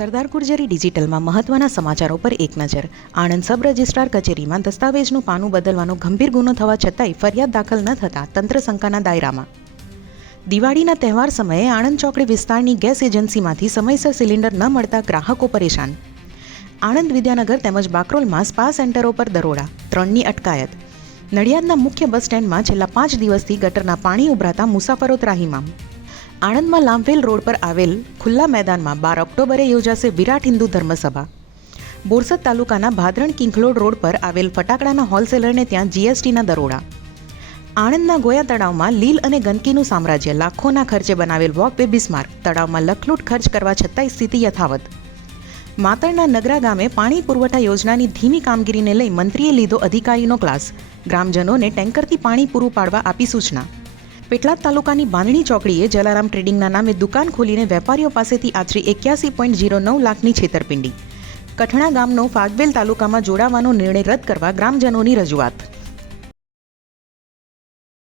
સરદાર ગુર્જરી ડિજિટલમાં મહત્વના સમાચારો પર એક નજર. આણંદ સબ રજિસ્ટ્રાર કચેરીમાં દસ્તાવેજનું પાનું બદલવાનો ગંભીર ગુનો થવા છતાંય ફરિયાદ દાખલ ન થતાં તંત્ર શંકાના દાયરામાં. દિવાળીના તહેવાર સમયે આણંદ ચોકડી વિસ્તારની ગેસ એજન્સીમાંથી સમયસર સિલિન્ડર ન મળતા ગ્રાહકો પરેશાન. આણંદ વિદ્યાનગર તેમજ બાકરોલમાં સ્પા સેન્ટરો પર દરોડા, ત્રણની અટકાયત. નડિયાદના મુખ્ય બસ સ્ટેન્ડમાં છેલ્લા પાંચ દિવસથી ગટરના પાણી ઉભરાતા મુસાફરો ત્રાહીમામ. આણંદમાં લાંભવેલ રોડ પર આવેલ ખુલ્લા મેદાનમાં બાર ઓક્ટોબરે યોજાશે વિરાટ હિન્દુ ધર્મસભા. બોરસદ તાલુકાના ભાદરણ કિંખલોડ રોડ પર આવેલ ફટાકડાના હોલસેલરને ત્યાં જીએસટીના દરોડા. આણંદના ગોયા તળાવમાં લીલ અને ગંદકીનું સામ્રાજ્ય લાખોના ખર્ચે બનાવેલ વોક વે બિસ્માર્ક, તળાવમાં લખલૂટ ખર્ચ કરવા છતાંય સ્થિતિ યથાવત. માતરના નગરા ગામે પાણી પુરવઠા યોજનાની ધીમી કામગીરીને લઈ મંત્રીએ લીધો અધિકારીનો ક્લાસ. ગ્રામજનોને ટેન્કરથી પાણી પૂરું પાડવા આપી સૂચના. પેટલાદ તાલુકાની બાંધણી ચોકડીએ જલારામ ટ્રેડિંગના નામે દુકાન ખોલીને વેપારીઓ પાસેથી આશરે એક્યાસી પોઈન્ટ ઝીરો નવ લાખની છેતરપિંડી. કઠણા ગામનો ફાગવેલ તાલુકામાં જોડાવાનો નિર્ણય રદ કરવા ગ્રામજનોની રજૂઆત.